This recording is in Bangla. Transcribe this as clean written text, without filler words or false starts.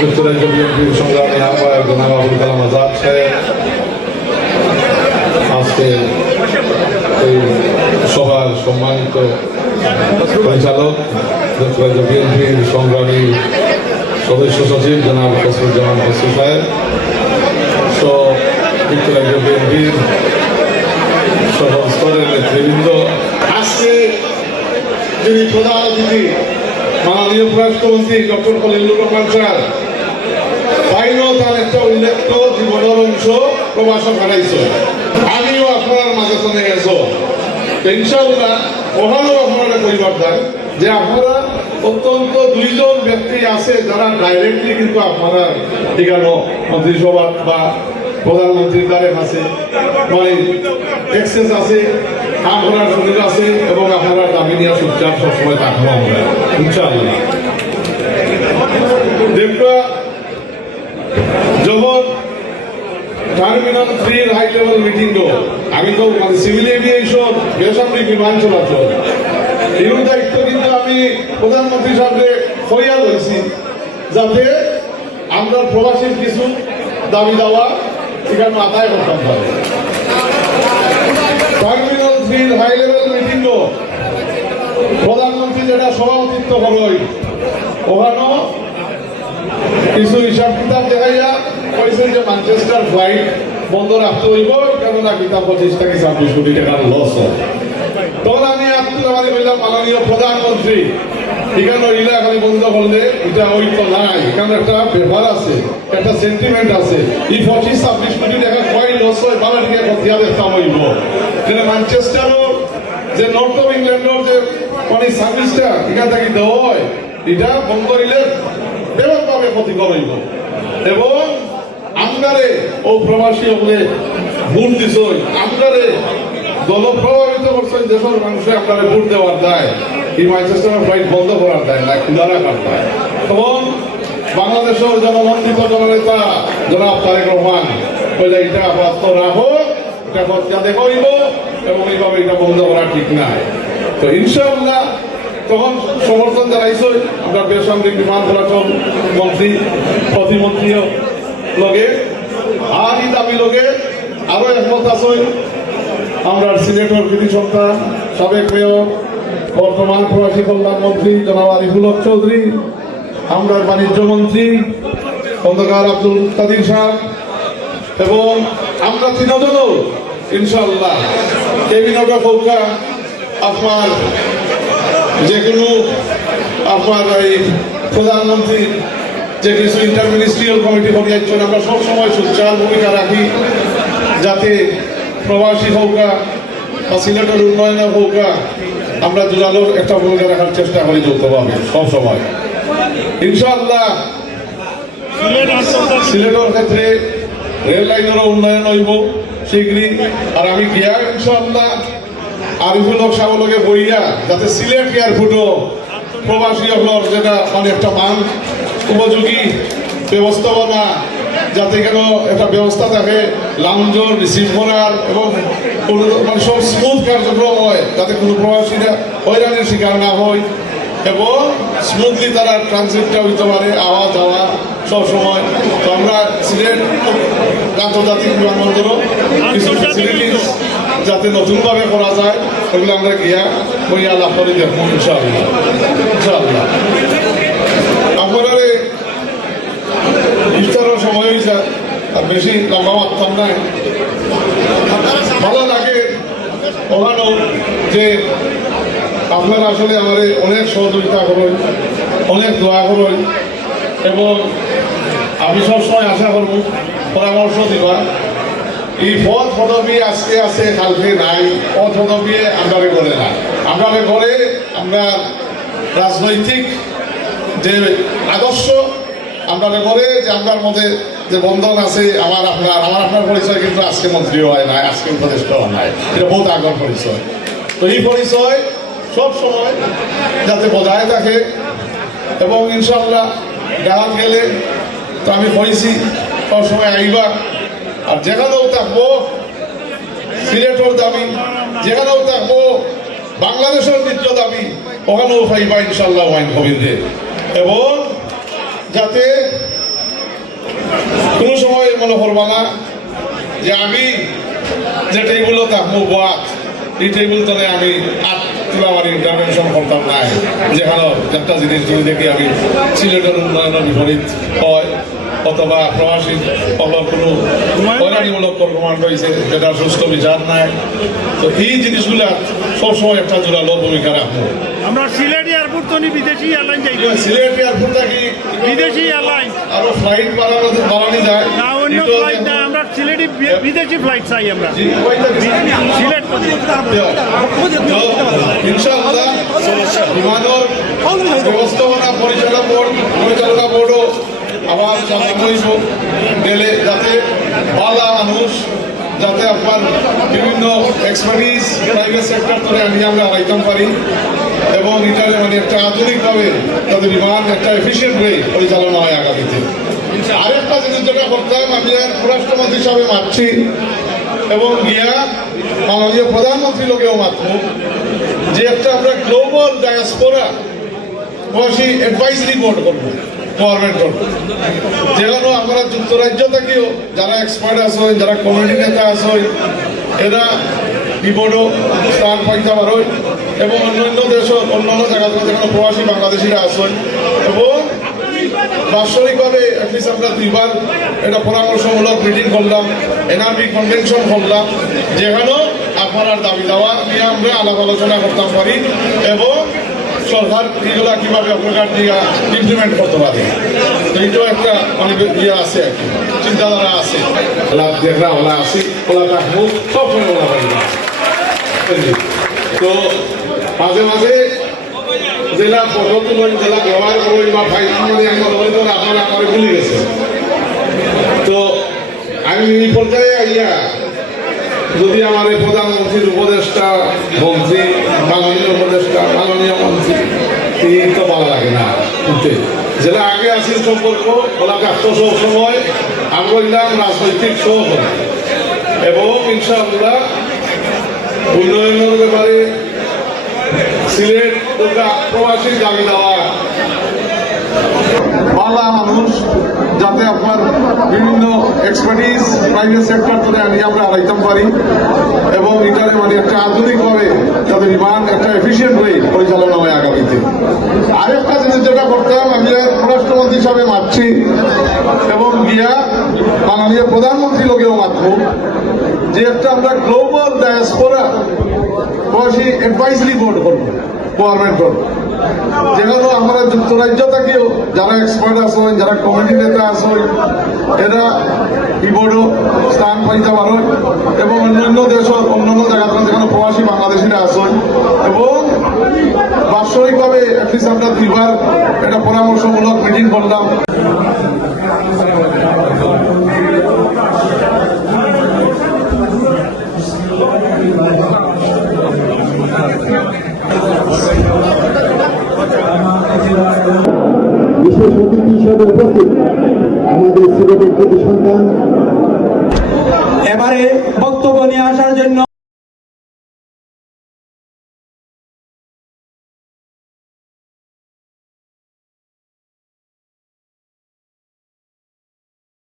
যুক্তরাজ্য বিএনপির সংগ্রামী আহ্বায়ক জনাব আবুল কালাম আজাদ সাহেব, আজকে এই সভার সম্মানিত পরিচালক যুক্তরাজ্য বিএনপির সংগ্রামী সদস্য সচিব জনাব কসরুজ্জামান কসরু সাহেব, যুক্তরাজ্য বিএনপির সকল স্তরের নেতৃবৃন্দ, আজকে যিনি প্রধান অতিথি মাননীয় উপরাষ্ট্রমন্ত্রী ডক্টর খলিলুর রহমান স্যার বাইরেও তার একটা উল্লেখ্য জীবনের অংশ প্রবাসন হারাইছে। আমিও আপনার মাঝে চলে গেছ ইনশাআল্লাহ ওখানেও আপনারা পরিবার দেয় যে আপনারা অত্যন্ত দুইজন ব্যক্তি আছে যারা ডাইরেক্টলি কিন্তু আপনারা ঠিকানো মন্ত্রিসভা বা প্রধানমন্ত্রীর দ্বারে আছে, মানে এক্সেস আছে, কাম করার সুযোগ আছে এবং আপনারা দাবি নিয়ে চুপচাপ সবসময় থাকবো আমরা ইনশাআল্লাহ। দেখবা যখন টার্মিনাল 3 হাই লেভেল মিটিং আমি তো মানে সিভিল এভিয়েশন বেসামরিক বিমান চলাচল এই দায়িত্ব কিন্তু আমি প্রধানমন্ত্রী সাহেবকে হইয়া লইছি যাতে আমরা প্রবাসীর কিছু দাবি দেওয়া এখানে আদায় করতে পারে। টার্মিনাল 3 হাই লেভেল মিটিং প্রধানমন্ত্রী যেটা সভাপতিত্ব করই ওখানেও কিছু হিসাব কিতাব দেখাইয়া কইছে যে ম্যানচেস্টার ফ্লাইট বন্ধ রাখতে হইব, কেননা কিতাব 25 থেকে 26 কোটি টাকার লস হয়। তখন আমি আত্মীয় বললাম মাননীয় প্রধানমন্ত্রী এখানে ইলা খালি বন্ধ করলে এটা ওই তো নাই, এখানে একটা ব্যাপার আছে, একটা সেন্টিমেন্ট আছে। এই 25-26 কোটি টাকা কয় লস হয় বাবা দিকে কথা দেখতাম হইব যেন ম্যানচেস্টারও যে নর্থ অফ ইংল্যান্ডের যে মানে সার্ভিসটা এখান থেকে দেওয়া হয় এটা বন্ধ করিলে ব্যাপকভাবে ক্ষতিকর হইব এবং আমরারে ও প্রবাসী হলে ভোট দিছ আমরারে দল প্রভাবিত করছেন দেশের মানুষে আপনারা ভোট দেওয়ার দায় এই ম্যানচেস্টার ফ্লাইট বন্ধ করার দায় না খোলা রাখার দায়। তখন বাংলাদেশের জনমন্ত্রিত জননেতা জনাব তারেক রহমান বলে এটা আপাতত রাখো, এটা যাতে করিব এবং এইভাবে এটা বন্ধ করা ঠিক নাই। তো ইনশাআল্লাহ তখন সমর্থন জানাইছে আমরা বেসামরিক বিমান চলাচল মন্ত্রী প্রতিমন্ত্রীও লগে আর এই দাবি লগে আরো একমত আছে আমরা সিলেটের কৃতি সন্তান সাবেক মেয়র বর্তমান প্রবাসী কল্যাণ মন্ত্রী জনাব আরিফুল হক চৌধুরী, আমরা বাণিজ্য মন্ত্রী খন্দকার আব্দুল কাদির সাহেব এবং আমরা তিনজনও ইনশাআল্লাহ কেবিনেটের পক্ষে আপনার যে কোনো আপনার এই প্রধানমন্ত্রী যে কিছু ইন্টারমিনিস্ট্রিয়াল কমিটি করিয়াছেন আমরা সবসময় সোচ্চার ভূমিকা রাখি যাতে প্রবাসী হৌকা বা সিলেটের উন্নয়নের হৌকা আমরা জোরালোর একটা ভূমিকা রাখার চেষ্টা করি যৌথভাবে সবসময় ইনশাআল্লাহ। সিলেটের ক্ষেত্রে রেল লাইনেরও উন্নয়ন হইব শীঘ্রই, আর আমি গিয়া ইনশাআল্লাহ আরিফুল হক সাহেবের বইয়া যাতে সিলেট এয়ারপোর্টও প্রবাসী হলর যেটা মানে একটা মান উপযোগী ব্যবস্থাপনা যাতে কেন একটা ব্যবস্থা থাকে লাউঞ্জর রিসিভ করার এবং মানে সব স্মুথ কার্যক্রম হয় যাতে কোনো প্রবাসীরা হয়রানির শিকার না হয় এবং স্মুথলি তারা ট্রানজিটটা হইতে পারে আওয়া যাওয়া সবসময়। তো আমরা সিলেট আন্তর্জাতিক বিমানবন্দরও কিছু ফেসিলিটিস যাতে নতুনভাবে করা যায় ওগুলো আমরা গিয়া বইয়া লাভ করে দেখবো ইনশাআল্লাহ। ইনশাআল্লাহ আপনারা ইফতারের সময় হয়েছে আর বেশি লম্বা মারতাম নাই, ভালো লাগে ওখানেও যে আপনারা আসলে আমার অনেক সহযোগিতা করেন, অনেক দোয়া করেন এবং আমি সবসময় আশা করব পরামর্শ দিবা। এই পদ পদবি আজকে আছে কালকে নাই, পদ পদবি আমরা করে না, আমরা করে আমরা রাজনৈতিক যে আদর্শ আমরা করে যে আমার মধ্যে যে বন্ধন আছে আমার আপনার পরিচয় কিন্তু আজকে মন্ত্রী হয় নাই, আজকে উপদেষ্টা হয় নাই, এটা বহুত আগর পরিচয়। তো এই পরিচয় সব সময় যাতে বজায় থাকে এবং ইনশাআল্লাহ দেখা গেলে তো আমি কইছি সবসময় আইবা, আর যেখানেও থাকবো সিলেটের দাবি, যেখানেও থাকবো বাংলাদেশের নিত্য দাবি ওখানেও পাইবা ইনশাআল্লাহ ওয়াইন কবিন্দে এবং যাতে কোনো সময় মনে করবা না যে আমি যে টেবিলও থাকবো বাদ এই টেবিল তলে আমি আমার ইন্টারভেনশন করতাম না, যেখানে একটা জিনিস যদি দেখি আমি সিলেটের উন্নয়নের বিপরীত হয় অথবা প্রবাসী কোনো হয়রানিমূলক কর্মকাণ্ড হয়েছে যেটা সুস্থ বিচার নাই, তো এই জিনিসগুলা সবসময় একটা জোরালো ভূমিকা রাখবো। আমরা সিলেট এয়ারপোর্ট তো বিদেশি এয়ারলাইন যাই, সিলেট এয়ারপোর্ট থাকি বিদেশি এয়ারলাইন আরো ফ্লাইট বাড়ানো যায় না, অন্য ফ্লাইট না, আমরা সিলেটি বিদেশি ফ্লাইট চাই আমরা সিলেট ইনশাআল্লাহ বিমানের ব্যবস্থাপনা পরিচালনা বোর্ডও আবার জানাইব গেলে যাতে বালা মানুষ যাতে আপনার বিভিন্ন এক্সপার্টিস প্রাইভেট সেক্টর করে আমরা আড়াইতাম পারি এবং এটা মানে একটা আধুনিকভাবে যাতে বিমান একটা এফিসিয়েন্ট ওয়ে পরিচালনা হয় আগামীতে। আরেকটা জিনিস যেটা করতাম আমি আর পররাষ্ট্রমন্ত্রী হিসাবে মারছি এবং গিয়া মাননীয় প্রধানমন্ত্রী লোকেও মাত্র যে একটা আমরা গ্লোবাল ডায়াসপোরা বসি অ্যাডভাইসরি বোর্ড করবো গভর্নমেন্ট করবো, যেখানে আমরা যুক্তরাজ্য থেকেও যারা এক্সপার্ট আসেন যারা কমিউনিটি নেতা আসেন এরা এই বোর্ডও স্থান পাইতে পারেন এবং অন্যান্য দেশের অন্যান্য জায়গা থেকে যেখানে প্রবাসী বাংলাদেশিরা আসেন এবং বাৎসরিকভাবে অ্যাটলিস্ট আমরা দুইবার একটা পরামর্শমূলক মিটিং করলাম, এনআরবি কনভেনশন করলাম, যেখানেও আপনার দাবি দাওয়া নিয়ে আমরা আলাপ আলোচনা করতে পারি এবং সরকার এগুলা কিভাবে আপনার দিয়ে ইমপ্লিমেন্ট করতে পারে এইটাও একটা অনেক ইয়ে আছে আর কি চিন্তাধারা আছে। দেখরা ওলা আছে ওলা রাখবো সবসময় ওলা পারি তো মাঝে মাঝে জেলা ফটো তুলেন জেলা ব্যবহার করবেন বা ফাইল মানে আপনারা আমার ভুলে গেছে, তো আমি এই পর্যায়ে আইয়া যদি আমার এই প্রধানমন্ত্রীর উপদেষ্টা মন্ত্রী মাননীয় উপদেষ্টা মাননীয় মন্ত্রী এই তো ভালো লাগে না শুনতে, যেটা আগে আসিল সম্পর্ক ওলা কাজ সব সময় আমরা বললাম রাজনৈতিক সহযোগী এবং ইনশাআল্লাহ উন্নয়নের ব্যাপারে সিলেট প্রবাসী দাবি দেওয়া বাংলা মানুষ যাতে আপনার বিভিন্ন এক্সপার্টিস প্রাইভেট সেক্টর করে আমরা আড়াইতাম পারি এবং এটারে মানে একটা আধুনিকভাবে যাতে বিমান একটা এফিসিয়েন্ট ওয়ে পরিচালনা হয় আগামীতে। আরেকটা জিনিস যেটা করতাম আমি আর পররাষ্ট্রমন্ত্রী হিসাবে মারছি এবং গিয়া মাননীয় প্রধানমন্ত্রী লোকেও মারবো যে একটা আমরা গ্লোবাল ডায়াসপোরা বসি অ্যাডভাইসরি বোর্ড করবো গভর্নমেন্ট করবো, যেখানে আমরা যুক্তরাজ্য থেকেও যারা এক্সপার্ট আসেন যারা কমিউনিটি নেতা আসেন এরা এই বোর্ডও স্থান পাইতে পারেন এবং অন্যান্য দেশের অন্যান্য জায়গা থেকে যেখানে প্রবাসী বাংলাদেশিরা আসেন এবং বাৎসরিকভাবে অ্যাটলিস্ট আমরা দুইবার একটা পরামর্শমূলক মিটিং করলাম। বিশেষ অতিথি হিসেবে উপস্থিত আমাদের সিলেটের প্রতি সন্তান এবারে বক্তব্য নিয়ে আসার জন্য